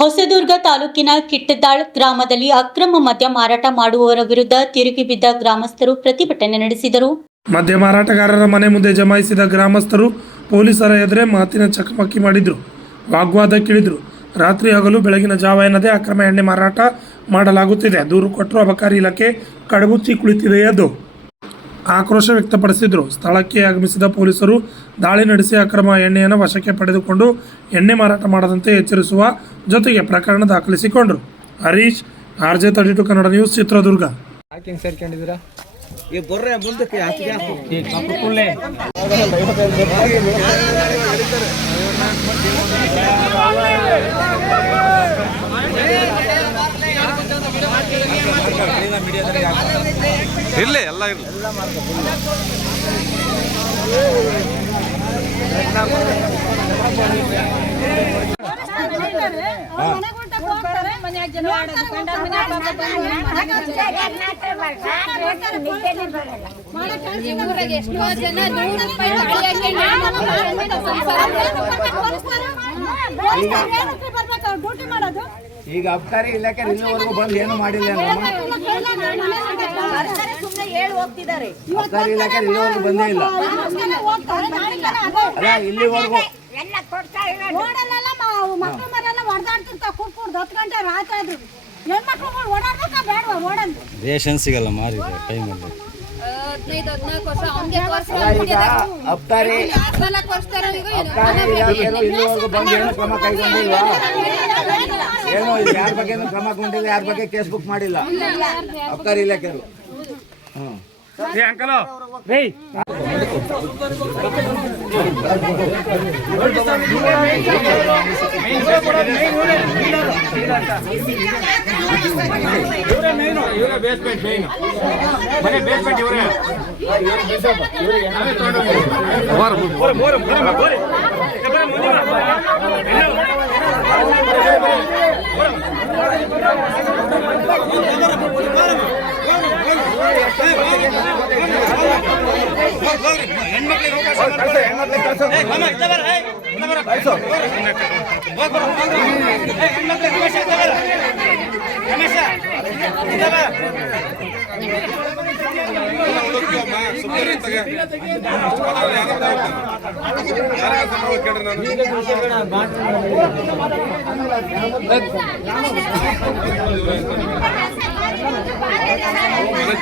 ಹೊಸದುರ್ಗ ತಾಲೂಕಿನ ಕಿಟ್ಟದಾಳ್ ಗ್ರಾಮದಲ್ಲಿ ಅಕ್ರಮ ಮದ್ಯ ಮಾರಾಟ ಮಾಡುವವರ ವಿರುದ್ಧ ತಿರುಗಿ ಬಿದ್ದ ಗ್ರಾಮಸ್ಥರು ಪ್ರತಿಭಟನೆ ನಡೆಸಿದರು. ಮದ್ಯ ಮಾರಾಟಗಾರರ ಮನೆ ಮುಂದೆ ಜಮಾಯಿಸಿದ ಗ್ರಾಮಸ್ಥರು ಪೊಲೀಸರ ಎದುರೇ ಮಾತಿನ ಚಕಮಕಿ ಮಾಡಿದ್ರು, ವಾಗ್ವಾದಕ್ಕಿಳಿದ್ರು. ರಾತ್ರಿ ಹಗಲು ಬೆಳಗಿನ ಜಾವ ಎನ್ನದೇ ಅಕ್ರಮ ಎಣ್ಣೆ ಮಾರಾಟ ಮಾಡಲಾಗುತ್ತಿದೆ, ದೂರು ಕೊಟ್ಟರು ಅಬಕಾರಿ ಇಲಾಖೆ ಕಡಬುಚ್ಚಿ ಕುಳಿತಿದೆ ಎಂದು ಆಕ್ರೋಶ ವ್ಯಕ್ತಪಡಿಸಿದರು. ಸ್ಥಳಕ್ಕೆ ಆಗಮಿಸಿದ ಪೊಲೀಸರು ದಾಳಿ ನಡೆಸಿ ಅಕ್ರಮ ಎಣ್ಣೆಯನ್ನು ವಶಕ್ಕೆ ಪಡೆದುಕೊಂಡು ಎಣ್ಣೆ ಮಾರಾಟ ಮಾಡದಂತೆ ಎಚ್ಚರಿಸುವ ಜೊತೆಗೆ ಪ್ರಕರಣ ದಾಖಲಿಸಿಕೊಂಡರು. Harish, RJ32 Kannada news, Chitradurga. ಇರ್ಲಿ ಎಲ್ಲ ಇರ್ಲಿ ಈಗ ಅಬಕಾರಿ ಇಲಾಖೆ ಇಲ್ಲಿವರೆಗೂ ಬಂದು ಏನು ಮಾಡಿಲ್ಲ. ಅಬಕಾರಿ ಇಲಾಖೆ ಇಲ್ಲಿವರೆಗೂ ಬಂದೇ ಇಲ್ಲ. ಅಲ್ಲ ಇಲ್ಲಿವರೆಗೂ ರೇಷನ್ ಸಿಗಲ್ಲ ಮಾರಿದ ಟೈಮಲ್ಲಿ. ಅಬಕಾರಿ ಇಲ್ಲಿವರೆಗೂ ಬಂದು ಏನು ಕ್ರಮ ಕೈಗೊಂಡಿಲ್ಲ. ಏನು ಯಾರ ಬಗ್ಗೆ ಕ್ರಮ ಗೊಂಡಿಲ್ಲ, ಯಾರ ಬಗ್ಗೆ ಕೇಸ್ ಬುಕ್ ಮಾಡಿಲ್ಲ ಅಬಕಾರಿ ಇಲಾಖೆಯವರು.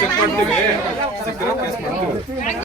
ಚೆಕ್ ಮಾಡ್ತೀವಿ.